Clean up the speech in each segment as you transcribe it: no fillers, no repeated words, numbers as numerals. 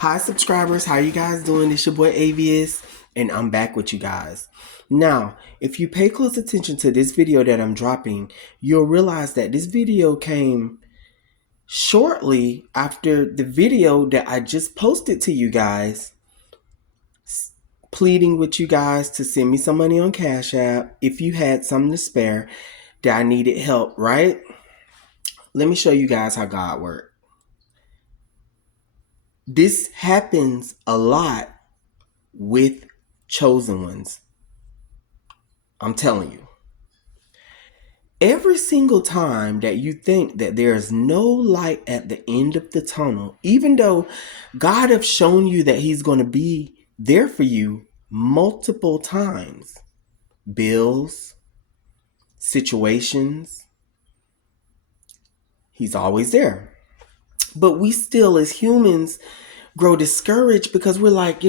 Hi subscribers, how you guys doing? It's your boy Avius, and I'm back with you guys. Now, if you pay close attention to this video that I'm dropping, you'll realize that this video came shortly after the video that I just posted to you guys, pleading with you guys to send me some money on Cash App if you had something to spare that I needed help, right? Let me show you guys how God works. This happens a lot with chosen ones. I'm telling you. Every single time that you think that there is no light at the end of the tunnel, even though God have shown you that he's going to be there for you multiple times, bills, situations, he's always there. But we still, as humans, grow discouraged because we're like,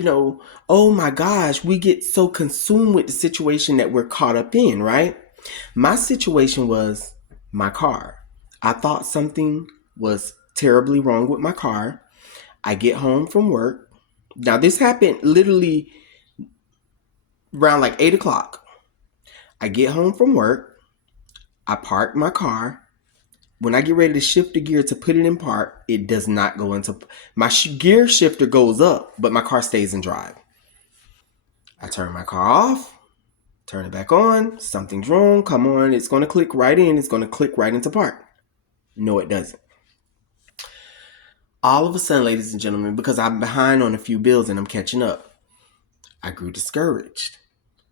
oh my gosh, we get so consumed with the situation that we're caught up in, right? My situation was my car. I thought something was terribly wrong with my car. I get home from work. Now, this happened literally around like 8 o'clock. I get home from work. I park my car. When I get ready to shift the gear to put it in park, it does not go into... My gear shifter goes up, but my car stays in drive. I turn my car off. Turn it back on. Something's wrong. Come on. It's going to click right in. It's going to click right into park. No, it doesn't. All of a sudden, ladies and gentlemen, because I'm behind on a few bills and I'm catching up, I grew discouraged.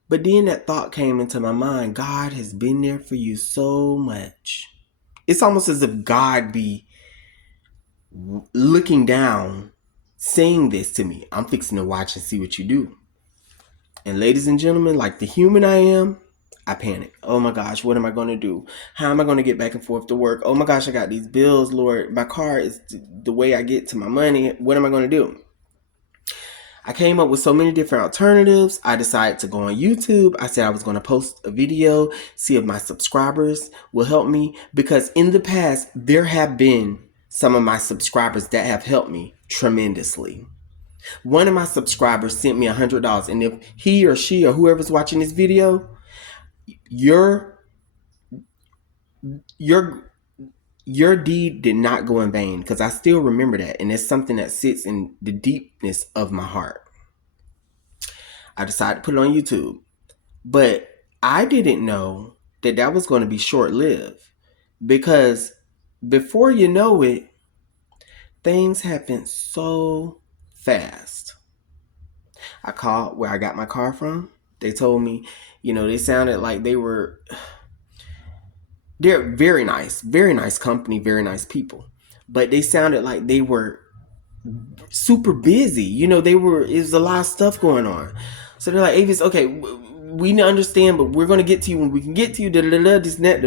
But then that thought came into my mind. God has been there for you so much. It's almost as if God be looking down, saying this to me. I'm fixing to watch and see what you do. And ladies and gentlemen, like the human I am, I panic. Oh my gosh, what am I going to do? How am I going to get back and forth to work? Oh my gosh, I got these bills, Lord. My car is the way I get to my money. What am I going to do? I came up with so many different alternatives. I decided to go on YouTube. I said I was going to post a video, see if my subscribers will help me. Because in the past, there have been some of my subscribers that have helped me tremendously. One of my subscribers sent me $100, and if he or she or whoever's watching this video, your deed did not go in vain, because I still remember that, and it's something that sits in the deepness of my heart. I decided to put it on YouTube, but I didn't know that that was going to be short-lived, because before you know it, things happen so fast. I called where I got my car from. They told me, they sounded like they're very nice company, very nice people. But they sounded like they were super busy. It was a lot of stuff going on. So they're like, Avis, okay, we understand, but we're going to get to you when we can get to you. This net,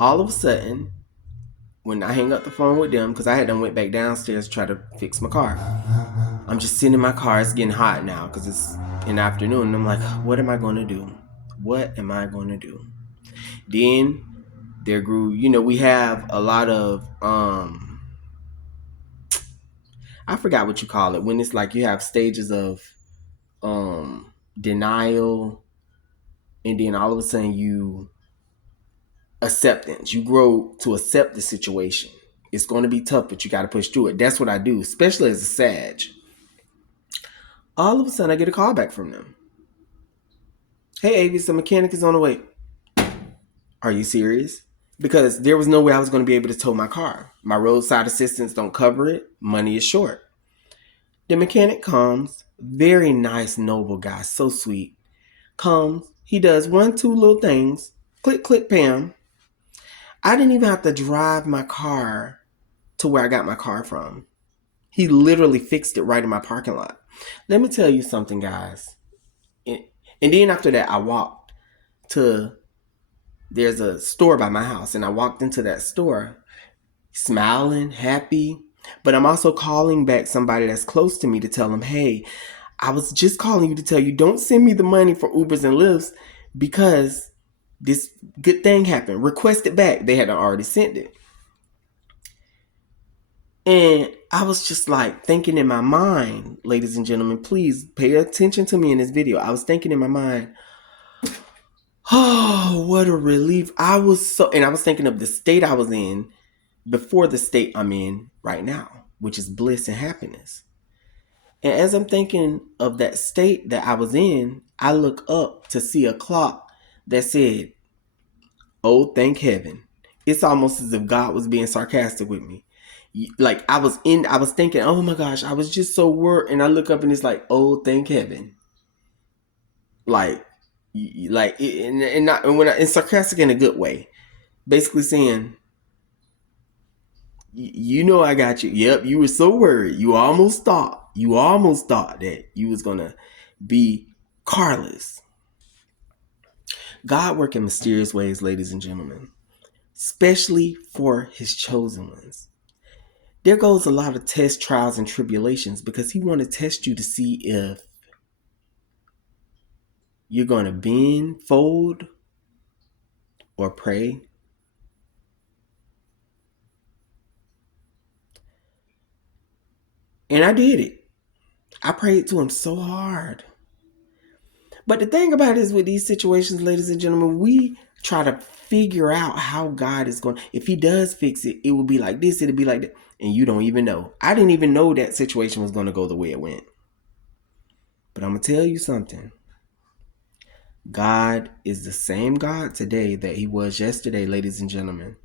all of a sudden, when I hang up the phone with them, because I had them went back downstairs to try to fix my car. I'm just sitting in my car. It's getting hot now because it's in the afternoon. And I'm like, what am I going to do? What am I going to do? Then there grew, we have a lot of, I forgot what you call it. When it's like you have stages of denial, and then all of a sudden acceptance. You grow to accept the situation. It's going to be tough, but you got to push through it. That's what I do, especially as a Sag. All of a sudden, I get a call back from them. Hey, Avis, the mechanic is on the way. Are you serious? Because there was no way I was going to be able to tow my car. My roadside assistance don't cover it. Money is short. The mechanic comes. Very nice, noble guy. So sweet. Comes. He does 1, 2 little things. Click, click, Pam. I didn't even have to drive my car to where I got my car from. He literally fixed it right in my parking lot. Let me tell you something, guys. And then after that, I walked to... There's a store by my house, and I walked into that store smiling, happy. But I'm also calling back somebody that's close to me to tell them, hey, I was just calling you to tell you, don't send me the money for Ubers and Lyfts because this good thing happened. Request it back. They had already sent it. And I was just like thinking in my mind, ladies and gentlemen, please pay attention to me in this video. I was thinking in my mind, oh, what a relief. I was thinking of the state I was in before the state I'm in right now, which is bliss and happiness. And as I'm thinking of that state that I was in, I look up to see a clock that said, "Oh, thank heaven." It's almost as if God was being sarcastic with me. Like I was thinking, oh my gosh, I was just so worried. And I look up and it's like, "Oh, thank heaven." Like, and sarcastic in a good way. Basically saying, you know I got you. Yep, you were so worried. You almost thought that you was gonna be carless. God works in mysterious ways, ladies and gentlemen, especially for his chosen ones. There goes a lot of tests, trials, and tribulations because he want to test you to see if you're going to bend, fold, or pray. And I did it. I prayed to him so hard. But the thing about it is with these situations, ladies and gentlemen, we try to figure out how God is going. If he does fix it, it will be like this, it'll be like that. And you don't even know. I didn't even know that situation was going to go the way it went. But I'm going to tell you something. God is the same God today that he was yesterday, ladies and gentlemen.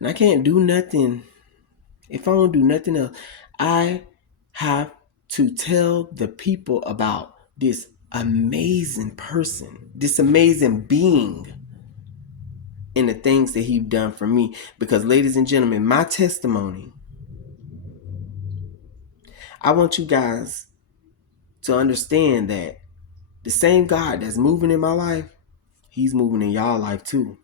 And I can't do nothing. If I don't do nothing else, I have to tell the people about this amazing person, this amazing being, and the things that he's done for me. Because, ladies and gentlemen, my testimony, I want you guys to understand that the same God that's moving in my life, he's moving in y'all life too.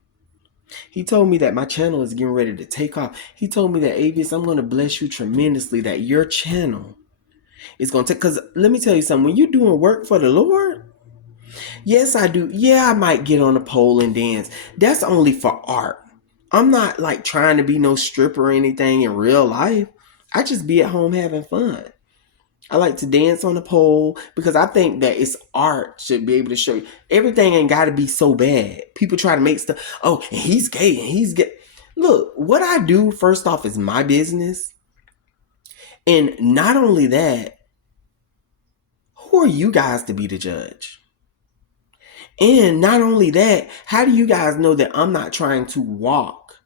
He told me that my channel is getting ready to take off. He told me that, Avius, I'm going to bless you tremendously, that your channel is going to take, because let me tell you something, when you're doing work for the Lord, yes, I do. Yeah, I might get on a pole and dance. That's only for art. I'm not like trying to be no stripper or anything in real life. I just be at home having fun. I like to dance on the pole because I think that it's art should be able to show you. Everything ain't got to be so bad. People try to make stuff, oh, and he's gay and he's gay. Look, what I do first off is my business. And not only that, who are you guys to be the judge? And not only that, how do you guys know that I'm not trying to walk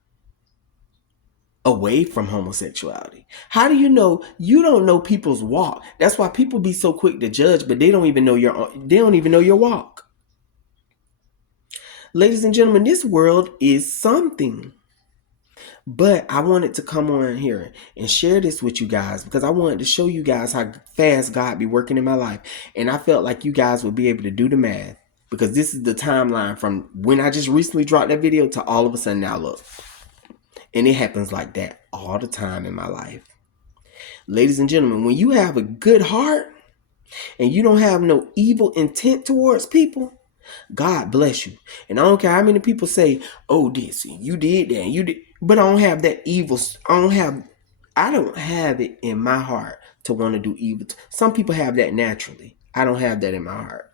away from homosexuality? How do you know? You don't know people's walk. That's why people be so quick to judge, but they don't even know your walk. Ladies and gentlemen, this world is something. But I wanted to come on here and share this with you guys because I wanted to show you guys how fast God be working in my life. And I felt like you guys would be able to do the math because this is the timeline from when I just recently dropped that video to all of a sudden now look. And it happens like that all the time in my life. Ladies and gentlemen, when you have a good heart and you don't have no evil intent towards people, God bless you. And I don't care how many people say, oh, this, and you did that, and you did. But I don't have that evil. I don't have it in my heart to want to do evil. Some people have that naturally. I don't have that in my heart.